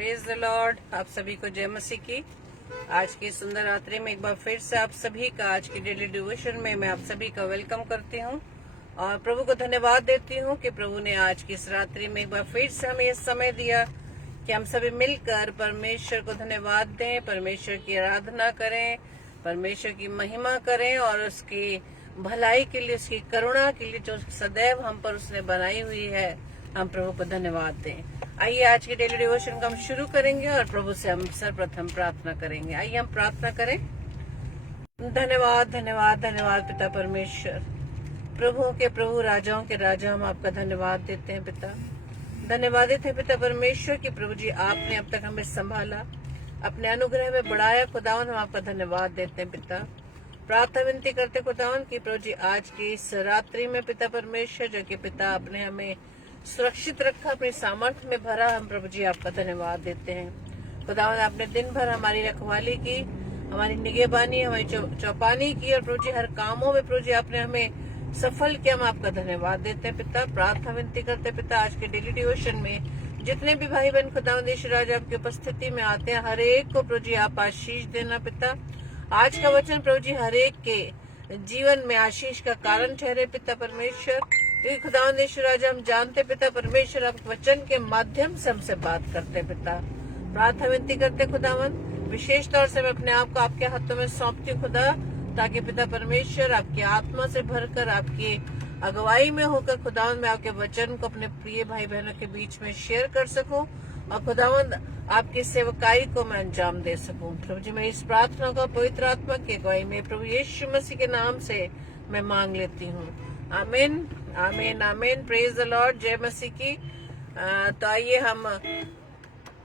Praise the Lord. आप सभी को जय मसीह की। आज की सुंदर रात्रि में एक बार फिर से आप सभी का आज की डेली डिवोशन में मैं आप सभी का वेलकम करती हूँ और प्रभु को धन्यवाद देती हूँ कि प्रभु ने आज की इस रात्रि में एक बार फिर से हमें ये समय दिया कि हम सभी मिलकर परमेश्वर को धन्यवाद दें, परमेश्वर की आराधना करें, परमेश्वर की महिमा करें और उसकी भलाई के लिए, उसकी करुणा के लिए जो सदैव हम पर उसने बनाई हुई है, हम प्रभु को धन्यवाद दें। आइए आज के डेली डिवोशन को हम शुरू करेंगे और प्रभु से हम सर्वप्रथम प्रार्थना करेंगे। आइए हम प्रार्थना करें। धन्यवाद धन्यवाद धन्यवाद पिता परमेश्वर, प्रभु के प्रभु, राजाओं के राजा, हम आपका धन्यवाद देते हैं पिता। धन्यवादित है पिता परमेश्वर की प्रभु जी आपने अब तक हमें संभाला, अपने अनुग्रह में बढ़ाया। खुदावन हम आपका धन्यवाद देते हैं पिता। प्रार्थना विनती करते खुदावन की प्रभु जी आज की इस रात्रि में पिता परमेश्वर जो कि पिता आपने हमें सुरक्षित रखा, अपनी सामर्थ्य में भरा, हम प्रभु जी आपका धन्यवाद देते हैं। खुदावन आपने दिन भर हमारी रखवाली की, हमारी निगहबानी, हमारी चौपानी की और प्रभु जी हर कामों में प्रभु जी आपने हमें सफल किया। हम आपका धन्यवाद देते हैं पिता। प्रार्थना विनती करते पिता आज के डेली डिवोशन में जितने भी भाई बहन खुदावन यीशु राजा आपकी उपस्थिति में आते हैं, हर एक को प्रभु जी आप आशीष देना पिता। आज का वचन प्रभु जी हर एक के जीवन में आशीष का कारण ठहरे पिता परमेश्वर, क्योंकि खुदावंद यीशु राजा हम जानते पिता परमेश्वर आप वचन के माध्यम से हमसे बात करते पिता। प्रार्थना विनती करते खुदावंद, विशेष तौर से मैं अपने आप को आपके हाथों में सौंपती हूँ खुदा, ताकि पिता परमेश्वर आपकी आत्मा से भरकर आपकी अगुवाई में होकर खुदावंद मैं आपके वचन को अपने प्रिय भाई बहनों के बीच में शेयर कर सकूं और खुदावंद आपकी सेवकाई को मैं अंजाम दे सकूं। प्रभु जी मैं इस प्रार्थना को पवित्र आत्मा की अगुवाई में प्रभु यीशु मसीह के नाम से मैं मांग लेती हूँ। आमीन आमीन आमीन। Praise the Lord. जय मसीह की। तो आइए हम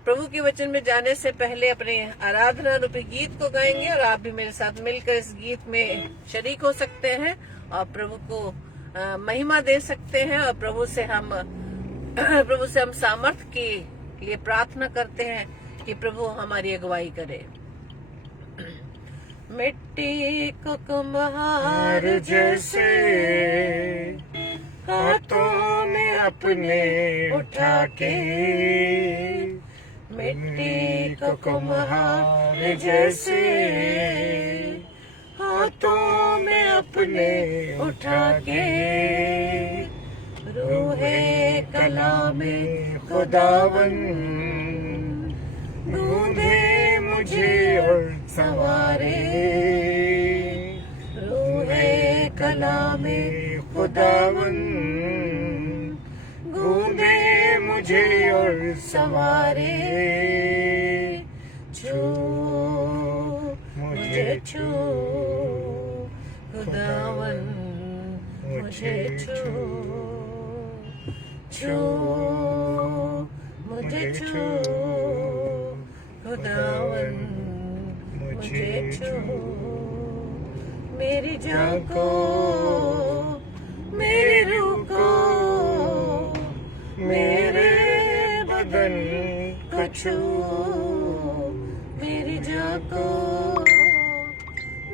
प्रभु के वचन में जाने से पहले अपने आराधना रूपी गीत को गाएंगे और आप भी मेरे साथ मिलकर इस गीत में शरीक हो सकते हैं और प्रभु को महिमा दे सकते हैं और प्रभु से हम सामर्थ्य के लिए प्रार्थना करते हैं कि प्रभु हमारी अगुवाई करे। मिट्टी को कुम्हार जैसे हाथों में अपने उठा के, मिट्टी को कुम्हार जैसे हाथों में अपने उठा के, रूहे कलामे खुदावन गूंधे मुझे और सवारे, रूहे कलामे खुदावन गूंधे मुझे और सवारे, छू मुझे छू खुदावन मुझे छू, छू मुझे छू खुदावन मुझे छू, मेरी जान को मेरी रूह को मेरे बदन को छू, मेरी जान को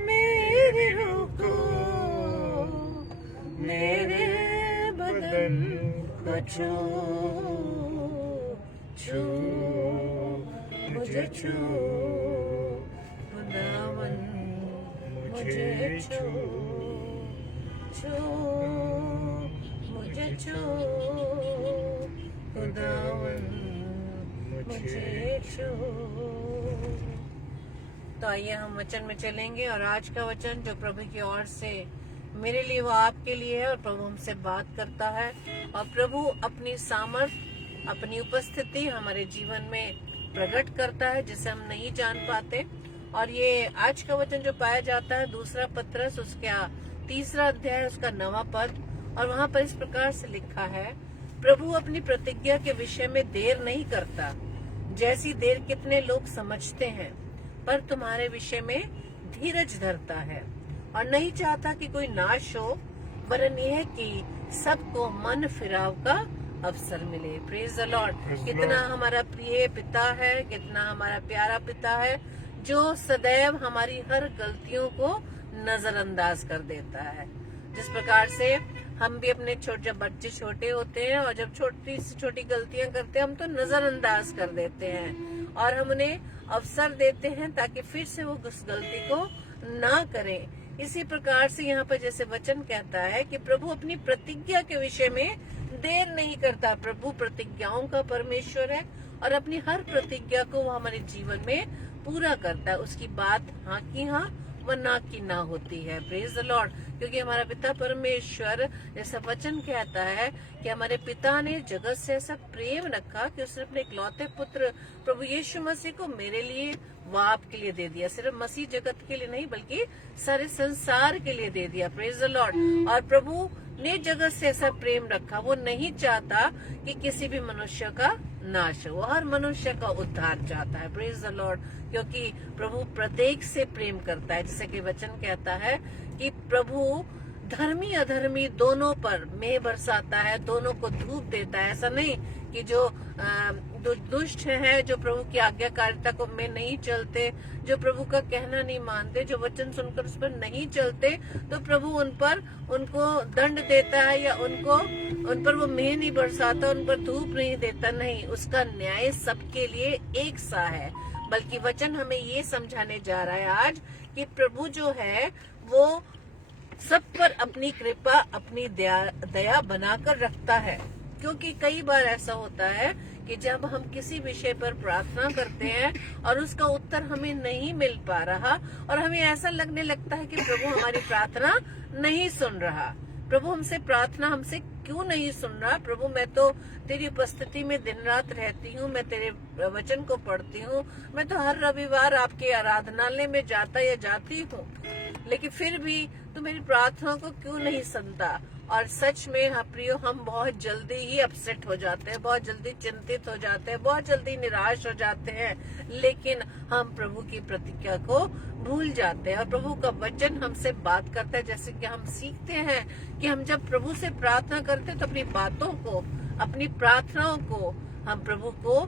मेरी रूह को मेरे बदन को छू, छू मुझे छू खुदावन मुझे छू, छू मुझे छू खुदावन मुझे छू। तो आइए हम वचन में चलेंगे और आज का वचन जो प्रभु की ओर से मेरे लिए वो आपके लिए है और प्रभु हमसे बात करता है और प्रभु अपनी सामर्थ, अपनी उपस्थिति हमारे जीवन में प्रकट करता है जिसे हम नहीं जान पाते। और ये आज का वचन जो पाया जाता है दूसरा पत्रस उसका 3 अध्याय उसका 9वां पद, और वहाँ पर इस प्रकार से लिखा है, प्रभु अपनी प्रतिज्ञा के विषय में देर नहीं करता जैसी देर कितने लोग समझते हैं, पर तुम्हारे विषय में धीरज धरता है और नहीं चाहता कि कोई नाश हो, वरन यह कि सबको मन फिराव का अवसर मिले। Praise the Lord. कितना हमारा प्रिय पिता है, कितना हमारा प्यारा पिता है जो सदैव हमारी हर गलतियों को नजरअंदाज कर देता है। जिस प्रकार से हम भी अपने जब बच्चे छोटे होते हैं और जब छोटी से छोटी गलतियां करते हैं हम तो नजरअंदाज कर देते हैं और हम उन्हें अवसर देते हैं ताकि फिर से वो उस गलती को ना करें। इसी प्रकार से यहाँ पर जैसे वचन कहता है कि प्रभु अपनी प्रतिज्ञा के विषय में देर नहीं करता। प्रभु प्रतिज्ञाओं का परमेश्वर है और अपनी हर प्रतिज्ञा को वो हमारे जीवन में पूरा करता है। उसकी बात हाँ की हाँ व ना की ना होती है। Praise the Lord. क्योंकि हमारा पिता परमेश्वर जैसा वचन कहता है कि हमारे पिता ने जगत से ऐसा प्रेम रखा कि उसने अपने इकलौते पुत्र प्रभु यीशु मसीह को मेरे लिए व आपके लिए दे दिया। सिर्फ मसीह जगत के लिए नहीं बल्कि सारे संसार के लिए दे दिया। Praise the Lord. और प्रभु ने जगत से ऐसा प्रेम रखा, वो नहीं चाहता कि किसी भी मनुष्य का नाश हो, वो हर मनुष्य का उद्धार चाहता है। Praise the Lord. क्योंकि प्रभु प्रत्येक से प्रेम करता है। जैसे कि वचन कहता है कि प्रभु धर्मी अधर्मी दोनों पर मेघ बरसाता है, दोनों को धूप देता है। ऐसा नहीं कि जो दुष्ट है, जो प्रभु की आज्ञाकारिता को में नहीं चलते, जो प्रभु का कहना नहीं मानते, जो वचन सुनकर उस पर नहीं चलते, तो प्रभु उनको दंड देता है या उन पर वो मेघ नहीं बरसाता, उन पर धूप नहीं देता। नहीं, उसका न्याय सबके लिए एक सा है। बल्कि वचन हमें ये समझाने जा रहा है आज कि प्रभु जो है वो सब पर अपनी कृपा अपनी दया बनाकर रखता है। क्योंकि कई बार ऐसा होता है कि जब हम किसी विषय पर प्रार्थना करते हैं और उसका उत्तर हमें नहीं मिल पा रहा और हमें ऐसा लगने लगता है कि प्रभु हमारी प्रार्थना नहीं सुन रहा। प्रभु हमसे क्यों नहीं सुन रहा? प्रभु मैं तो तेरी उपस्थिति में दिन रात रहती हूँ, मैं तेरे वचन को पढ़ती हूँ, मैं तो हर रविवार आपके आराधनालय में जाता या जाती हूँ, लेकिन फिर भी तू मेरी प्रार्थना को क्यों नहीं सुनता? और सच में हाँ प्रियो, हम बहुत जल्दी ही अपसेट हो जाते हैं, बहुत जल्दी चिंतित हो जाते हैं, बहुत जल्दी निराश हो जाते हैं, लेकिन हम प्रभु की प्रतिज्ञा को भूल जाते हैं। और प्रभु का वचन हमसे बात करता है। जैसे कि हम सीखते हैं कि हम जब प्रभु से प्रार्थना करते हैं तो अपनी बातों को, अपनी प्रार्थनाओं को हम प्रभु को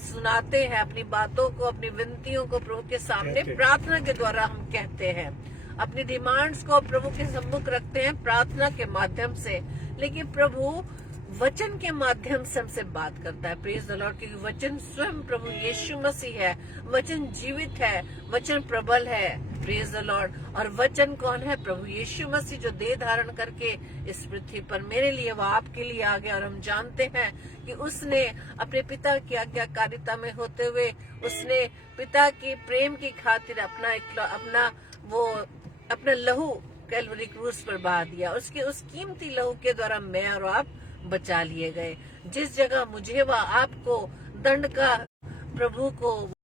सुनाते हैं, अपनी बातों को, अपनी विनतियों को प्रभु के सामने प्रार्थना के द्वारा हम कहते हैं, अपनी डिमांड्स को प्रभु के सम्मुख रखते हैं प्रार्थना के माध्यम से। लेकिन प्रभु वचन के माध्यम से हमसे बात करता है। Praise the Lord. क्योंकि वचन स्वयं प्रभु यीशु मसीह है, वचन जीवित है, वचन प्रबल है। Praise the Lord. और वचन कौन है? प्रभु यीशु मसीह, जो देह धारण करके इस पृथ्वी पर मेरे लिए व आपके लिए आ गया। और हम जानते हैं कि उसने अपने पिता की आज्ञाकारिता में होते हुए उसने पिता की प्रेम की खातिर अपना लहू कैलवरी क्रूस पर बहा दिया। उसके उस कीमती लहू के द्वारा मैं और आप बचा लिए गए। जिस जगह मुझे व आपको दंड का प्रभु को